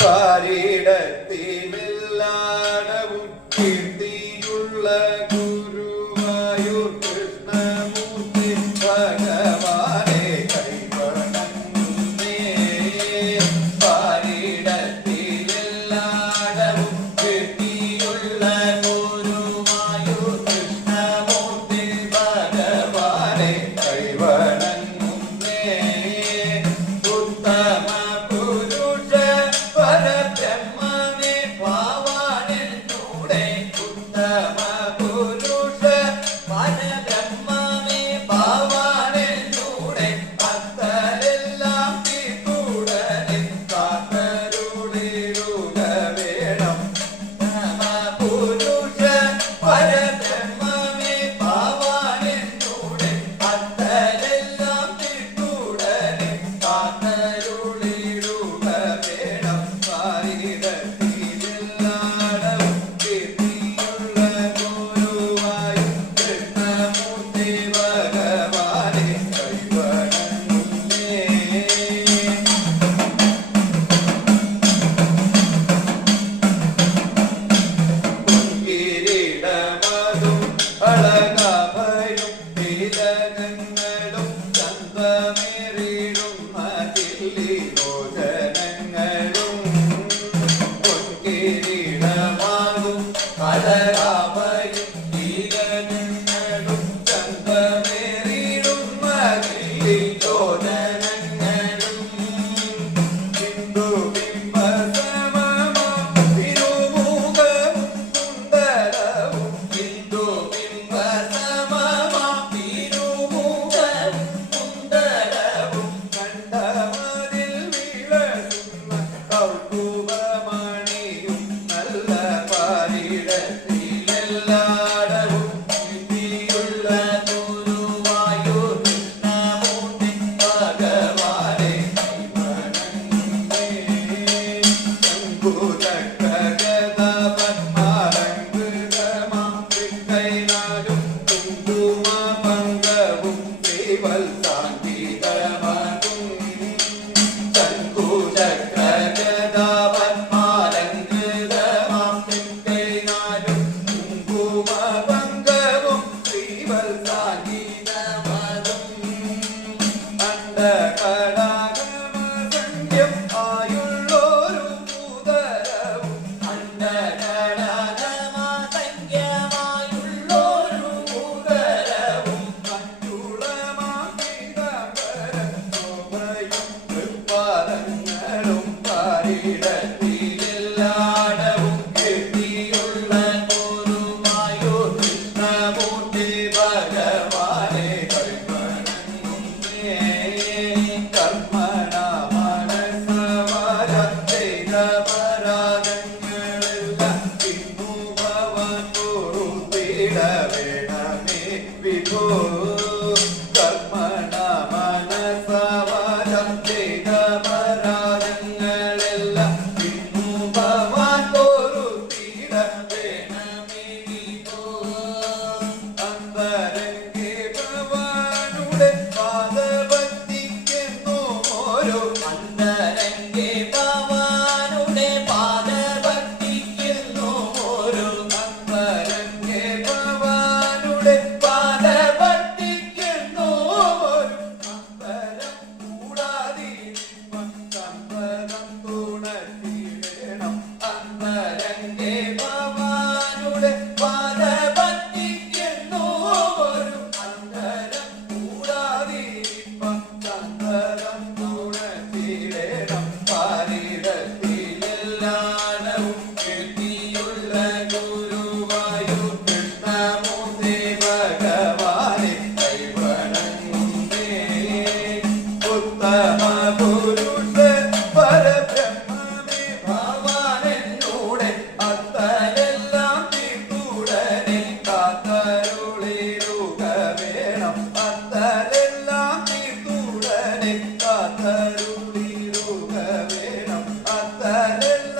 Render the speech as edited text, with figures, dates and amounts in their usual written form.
പാരിടത്തിലെല്ലാടവും കീർത്തിയുള്ള ഗുരുവായൂർ കൃഷ്ണമൂർത്തി ഭഗവാനെ കൈവണങ്ങുന്നേ. പാരിടത്തിലെല്ലാടവും കീർത്തിയുള്ള ഗുരുവായൂർ കൃഷ്ണമൂർത്തി ഭഗവാനെ കൈവണങ്ങുന്നേ. ഉത്തമ പുരുഷ പരബ്രഹ്മമേ ഭാവാനെന്നൂടെ. ഉത്തമ പുരുഷ പരബ്രഹ്മമേ ഭാവാനെന്നൂടെ. ഭക്തരെല്ലാം തീർത്തുടനെ കാത്തരുളിടുക വേണം. ഉത്തമ പുരുഷ പരബ്രഹ്മമേ ഭാവാനെന്നൂടെ. ഭക്തരെല്ലാം തീർത്തുടനെ കാത്തരുളിടുക വേണം. പാരിടത്തിലെല്ലാടവും കീർത്തിയുള്ള ഗുരുവായൂർ കൃഷ്ണമൂർത്തി ഭഗവാനെ കൈവണങ്ങുന്നേ. കിരീടമതും അളകാഭയും തിലകങ്ങളും ചന്തമേറിടുന്ന കില്ലിലോചനങ്ങളും. പൊൻകിരീടമാകും അളകാഭയും തിലകങ്ങളും ചന്തമേറിടുന്ന കില്ലിലോചനങ്ങളും. ഹിന്ദുബിംബസമമാം തിരുമുഖവും സുന്ദരവും. ഹിന്ദുബിംബസമമാം തിരുമുഖവും സുന്ദരവും. കണ്ടമതിൽ വിളസുന്ന കൗതുകമണിയും നല്ല പാരിടത്തിലെല്ലാടവും കീർത്തിയുള്ള ഗുരുവായൂർ കൃഷ്ണമൂർത്തി ഭഗവാനെ കൈവണങ്ങുന്നേ. ശംഖുചക്രഗദാപദ്മാലംകൃതമാം തൃക്കൈനാലും കുങ്കുമപങ്കവും ശ്രീവത്സാങ്കിതമതും. ശംഖുചക്രഗദാപദ്മാലംകൃതമാം തൃക്കൈനാലും കുങ്കുമപങ്കവും ശ്രീവത്സാങ്കിതമതും. അണ്ഡകടാകമസംഖ്യം ആയുള്ളൊരു ഉദരവും. അണ്ഡകടാകമസംഖ്യമായുള്ളൊരു ഉദരവും. മറ്റുളമാം പീതാംബരശോഭയും തൃപ്പാദങ്ങളും. പാരിടത്തിലെല്ലാടവും കീർത്തിയുള്ള ഗുരുവായൂർ കൃഷ്ണമൂർത്തി ഭഗവാനെ കൈവണങ്ങുന്നേ. കർമ്മണ മനസ്സവാചം ചെയ്ത പരാഗങ്ങളെല്ലാം ഇന്നു ഭവാൻ പൊറുത്തിട വേണമേ വിഭോ. കർമ്മണ മനസ്സവാചം ചെയ്ത പരാഗങ്ങളെല്ലാം ഇന്നു ഭവാൻ പൊറുത്തിട വേണമേ വിഭോ. അന്തരംഗേ ഭവാനുടെ പാദഭക്തിക്കെന്നോ ഓരോ. അന്തരംഗേ ഭവാനുടെ പാദഭക്തിക്കെന്നോ ഓരോ. അന്തരംഗേ ഭവാനുടെ പാദഭക്തിക്കെന്നോ ഓരോ. അന്തരം കൂടാതിരിപ്പം സമ്പദം തുണച്ചിടണം. അന്തരംഗേ ഭവാനുടെ പാദഭക്തിക്കെന്നോ ഓരോ. അന്തരം കൂടാതിരിപ്പം സമ്പദം തുണച്ചിടണം. പാരിടത്തിലെല്ലാടവും കീർത്തിയുള്ള ഗുരുവായൂർ കൃഷ്ണമൂർത്തി ഭഗവാനെ കൈവണങ്ങുന്നേ. ഉത്തമ പുരുഷ പരബ്രഹ്മമേ ഭാവാനെന്നൂടെ. അത്തരെല്ലാം തീർത്തുടനെ കാത്തരുളിടുക വേണം. അത്തരെല്ലാം തീർത്തുടനെ കാത്തരുളിടുക വേണം. അത്തരെല്ലാം